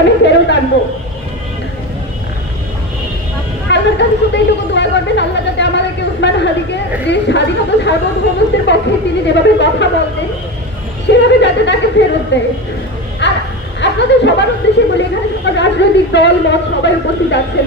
আমি ফেরত আনব। আল্লাহর কাছে শুধু এইটুকু দোয়া করবেন, আল্লাহ যাতে আমাদেরকে উসমান হাদিকে যে স্বাধীনতা সার্বভৌমত্বের পক্ষে তিনি যেভাবে কথা বলতেন, সেভাবে যাতে তাকে ফেরত দেয়। আর আপনাদের সবার উদ্দেশ্যে বলি, এখানে সবার রাজনৈতিক দল, মত সবাই উপস্থিত আছেন।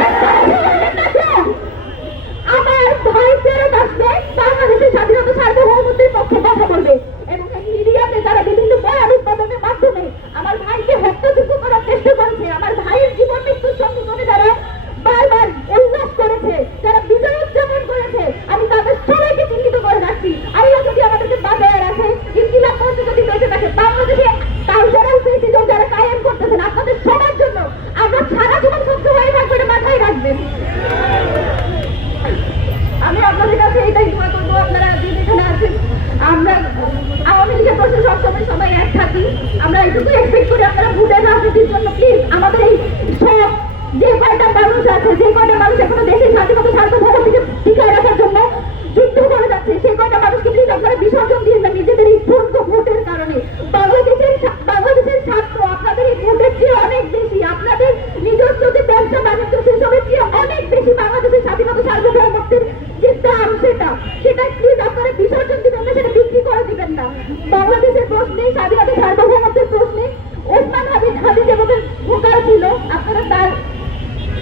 রাখবেন আমি আপনাদের কাছে এটাই দোয়া করব, আপনারা যে এখানে আছেন আমরা আওয়ামী লীগের প্রশ্ন সবসময় সবাই এক থাকি। আমরা এইটুকু এক্সপেক্ট করি আপনারা ভোটের রাজনীতির জন্য প্লিজ আমাদের এই সব যে কয়টা মানুষ আছে, যে কয়টা মানুষ এখনও দেশের স্বাধীনতা সার্বভৌমত্বকে টিকায় রাখার জন্য যুদ্ধ করে যাচ্ছে সেই কয়টা মানুষকে প্লিজ আপনারা বিসর্জন দিন না নিজেদের এই ভোট ভোটের কারণে বাংলাদেশের সা- বাংলাদেশের ছাত্র আপনাদের এই ভোটের চেয়ে অনেক বেশি আপনাদের নিজস্ব যে ব্যবসা বাণিজ্য সেসবের চেয়ে অনেক বেশি বাংলাদেশের স্বাধীনতা সার্বভৌমত্বের যে দাম সেটা সেটা প্লিজ আপনারা বিসর্জন দিবেন না, সেটা বিক্রি করে দিবেন না। বাংলাদেশের প্রশ্নে, স্বাধীনতা সার্বভৌমত্বের প্রশ্নে ওসমান হাবিব হাবিব যেভাবে ভোকার ছিল, আপনারা তার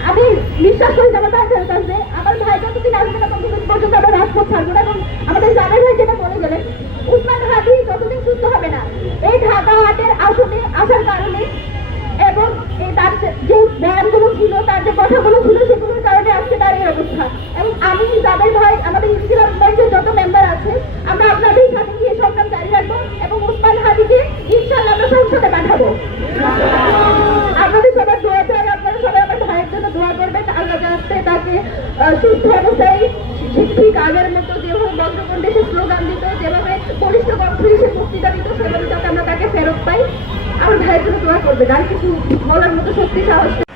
আমি বিশ্বাস করি যাব তার ফেরত আমার ভাই যতদিন আসবে না ততদিন পর্যন্ত আমরা রাজপথ ছাড়বো না এবং আমাদের জানের ভাই যেটা বলে গেলেন উসমান হাদি যতদিন সুস্থ হবে না, এই ঢাকা হাটের আসনে আসার কারণে এবং এই তার যে- বয়ানগুলো ছিল, তার যে কথাগুলো ছিল, সেগুলোর কারণে আজকে তার এই অবস্থা। এবং আমি জাবের ভাই আমাদের ইনকিলাব মঞ্চের যত মেম্বার আছে আমরা আপনাদের সাথে গিয়ে সংগ্রাম জারি রাখব এবং উসমান হাদিকে ইনশাল্লাহ আমরা সংসদে পাঠাবো আপনাদের সবার দোয়া চাই আপনারা সবাই আমার ভাইয়ের জন্য দোয়া করবেন, আল্লাহ যাতে তাকে সুস্থ অবস্থায় ঠিক ঠিক আগের মতো যেভাবে বজ্রকণ্ঠে সে স্লোগান দিত, যেভাবে বলিষ্ঠ কণ্ঠে সে বক্তৃতা দিত, সেভাবে যাতে আমরা তাকে ফেরত পাই আমার ভাইয়ের জন্য দোয়া করবেন, আর কিছু বলার মতো সত্যি সাহস।